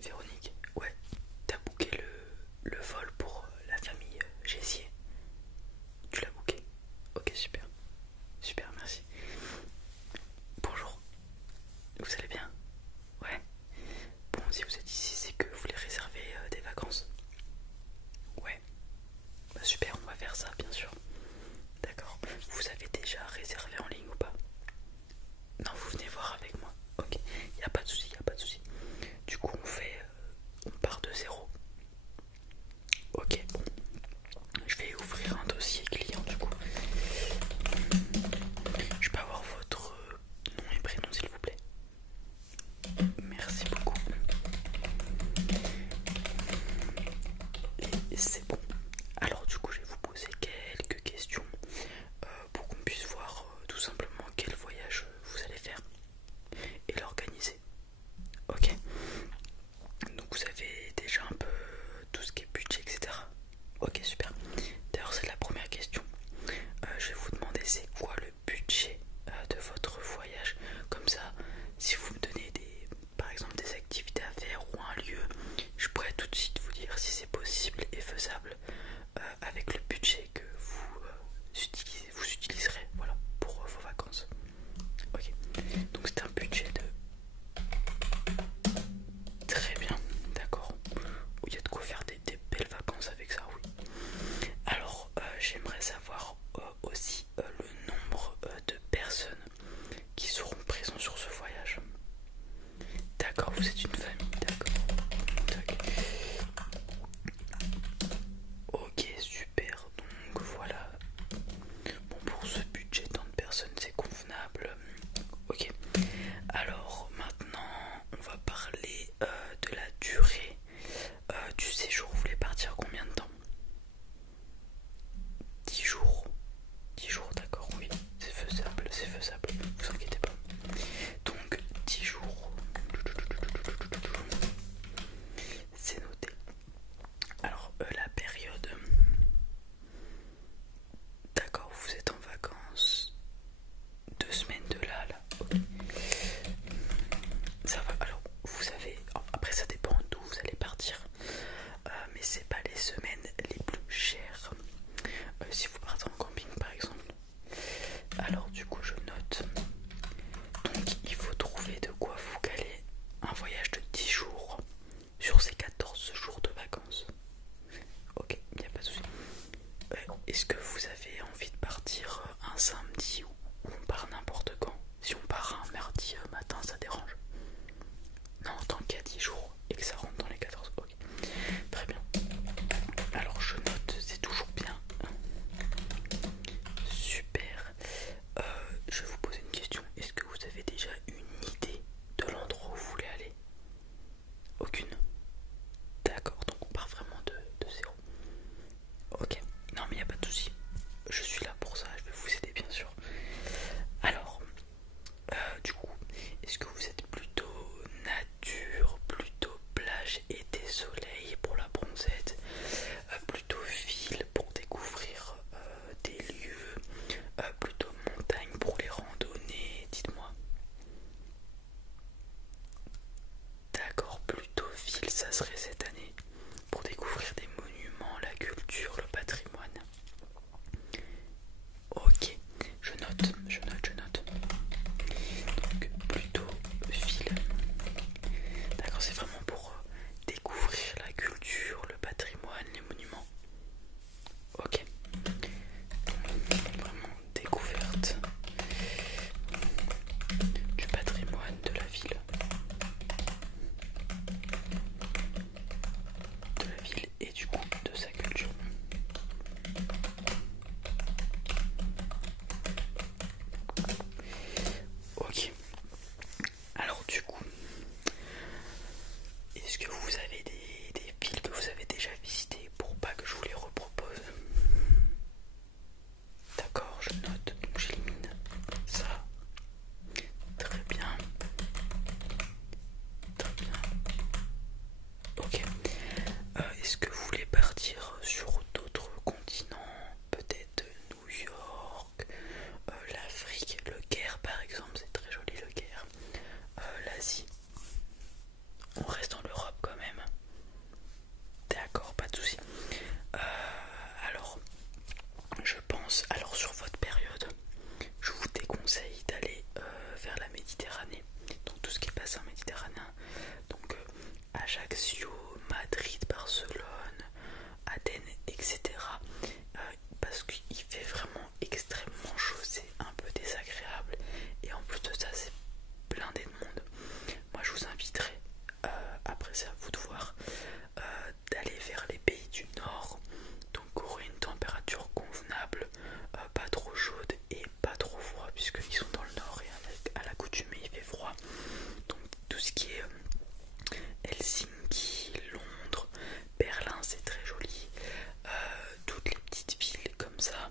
Véronique, ouais, t'as booké le vol pour la famille Gessier. Tu l'as booké? Ok, super. Super, merci. Bonjour, vous allez bien? Ouais. Bon, si vous êtes ici, c'est que vous voulez réserver des vacances. Ouais. Bah super, on va faire ça, bien sûr. D'accord. Vous avez déjà réservé en ligne ou pas? Non, vous venez voir avec moi. Ok, y a pas de souci, y a pas de souci. Du coup, on fait Ajaccio, Madrid, Barcelone, Athènes, etc. Parce qu'il fait vraiment extrêmement chaud, c'est un peu désagréable et en plus de ça c'est blindé de monde. Moi je vous inviterai, après c'est à vous de voir, d'aller vers les pays du nord, donc aurait une température convenable, pas trop chaude et pas trop froid puisqu'ils sont dans le nord et à l'accoutumée il fait froid. Donc tout ce qui est Helsinki, Londres, Berlin c'est très joli, toutes les petites villes comme ça,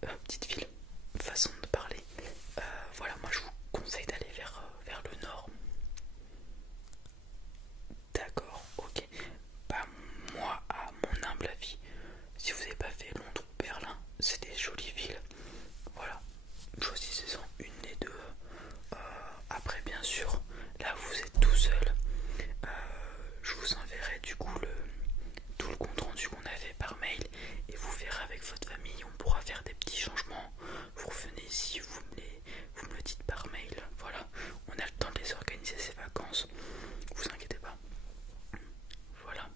petites villes, façon de parler, voilà, moi je vous conseille d'aller vers le nord. D'accord, ok. Bah moi, à mon humble avis, si vous n'avez pas fait Londres ou Berlin, c'est des jolies villes. Voilà, choisissez-en une des deux. Après bien sûr, là vous êtes tout seul. Je vous enverrai du coup tout le compte rendu qu'on a fait par mail et vous verrez avec votre famille, on pourra faire des petits changements. Vous revenez ici, vous me le dites par mail. Voilà, on a le temps de les organiser ces vacances, vous inquiétez pas. Voilà.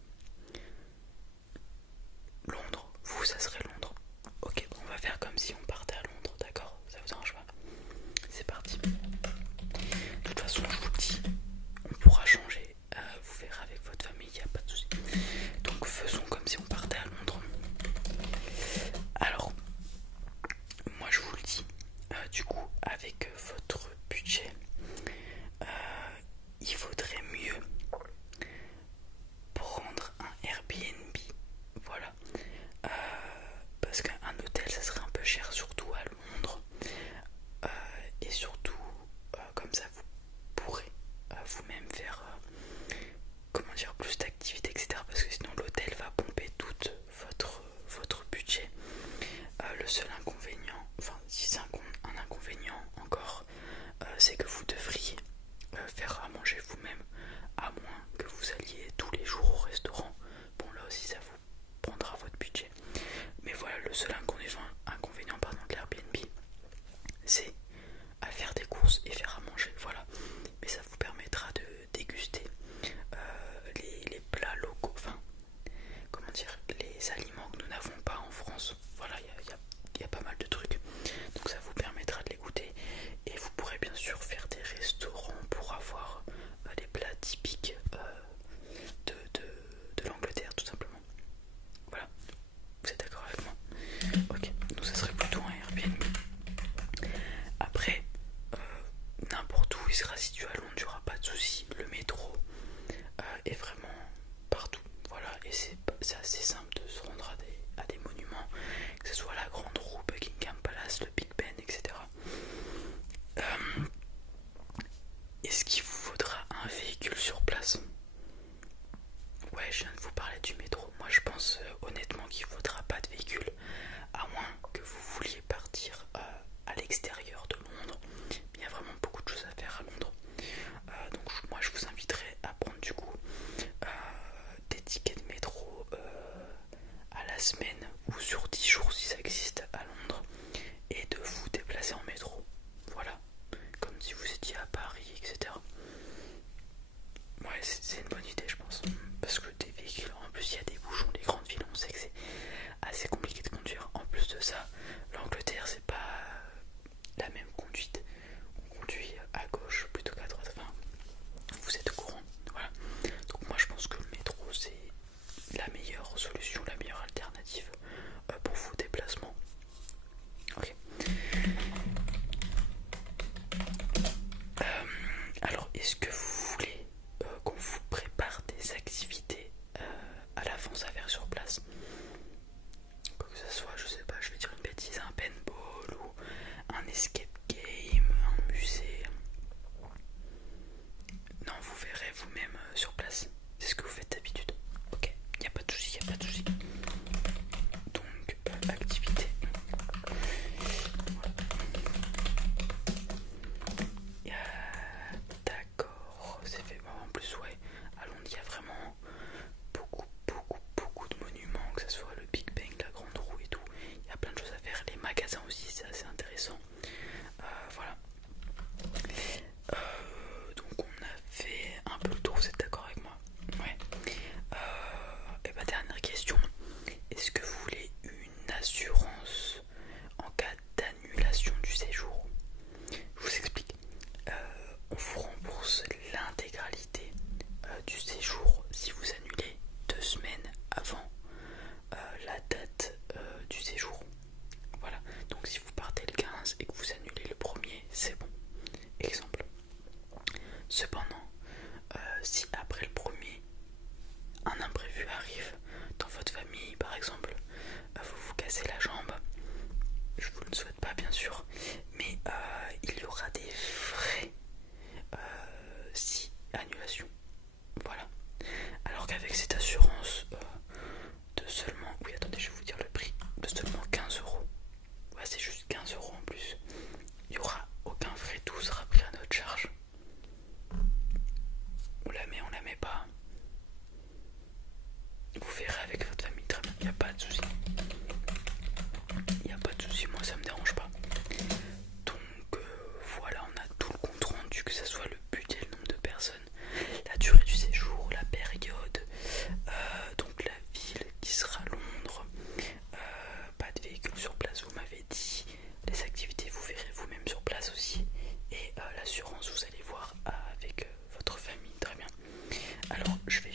Londres, vous ça serait Londres. Ok, on va faire comme si on partait à Londres, d'accord? Ça vous arrange pas? C'est parti. De toute façon, je vous le dis, on pourra changer. Vous verrez avec votre famille, il n'y a pas de souci. Donc faisons comme si on partait à Londres. Alors, moi je vous le dis, du coup, avec votre budget, il faudrait mieux prendre un Airbnb. Voilà. Parce qu'un hôtel ça serait un peu cher, surtout à Londres. Et surtout, comme ça vous pourrez vous-même faire comment dire, plus d'activités, etc. Parce que sinon l'hôtel va pomper tout votre budget. Le seul inconvénient, enfin si c'est un inconvénient encore, c'est que vous devriez faire à manger vous-même, à moins que vous alliez tous les jours au restaurant. Bon là aussi ça vous prendra votre budget. Mais voilà, le seul inconvénient de l'Airbnb, c'est à faire des courses et faire à manger. Voilà. Mais ça vous permettra de déguster les plats locaux, enfin comment dire, les aliments que nous n'avons pas en France. Voilà, il y a pas mal de trucs. Donc ça vous permettra de les goûter. Et vous pourrez bien sûr faire des restaurants pour avoir les plats typiques de l'Angleterre tout simplement. Voilà, vous êtes d'accord avec moi? Ok, donc ça serait plutôt un Airbnb. Après, n'importe où il sera situé à Londres, il n'y aura pas de souci. Le métro est vraiment partout. Voilà, et c'est assez simple de se rendre à des monuments, que ce soit la Grande Roue, Buckingham Palace, le Big Ben, etc. Est-ce qu'il vous faudra un véhicule sur place? Ouais, je viens de vous parler du métro. Moi je pense honnêtement qu'il ne faudra pas de véhicule, à moins que vous vouliez partir à l'extérieur de Londres. Il y a vraiment beaucoup de choses à faire à Londres. Donc moi je vous inviterai à prendre du coup des tickets de métro à la semaine ou sur 10 jours si ça existe à Londres, et de vous déplacer en métro. Voilà, comme si vous étiez à Paris, etc. Ouais, c'est une bonne idée je pense. Parce que des véhicules, en plus il y a des bouchons, les grandes villes on sait que c'est assez compliqué de conduire. En plus de ça, l'Angleterre c'est pas la même conduite. On conduit à gauche plutôt qu'à droite. Enfin, vous êtes au courant. Voilà. Donc moi je pense que le métro c'est la meilleure solution, la meilleure alternative pour vos déplacements. Ok. Alors est-ce que vous voulez qu'on vous prépare des activités exemple vous vous cassez la jambe, je vous le souhaite pas bien sûr, mais il y aura des frais si annulation. Voilà. Alors qu'avec cette assurance de seulement, oui attendez je vais vous dire le prix, de seulement 15 euros. Ouais, c'est juste 15 euros en plus. Il n'y aura aucun frais, tout sera pris à notre charge. On la met pas. Vous verrez avec votre famille très bien, il n'y a pas de souci. Il n'y a pas de souci, moi ça me dérange pas. Donc voilà, on a tout le compte rendu, que ce soit le budget, le nombre de personnes, la durée du séjour, la période, donc la ville qui sera Londres, pas de véhicule sur place, vous m'avez dit, les activités vous verrez vous-même sur place aussi, et l'assurance vous allez voir avec votre famille, très bien. Alors je vais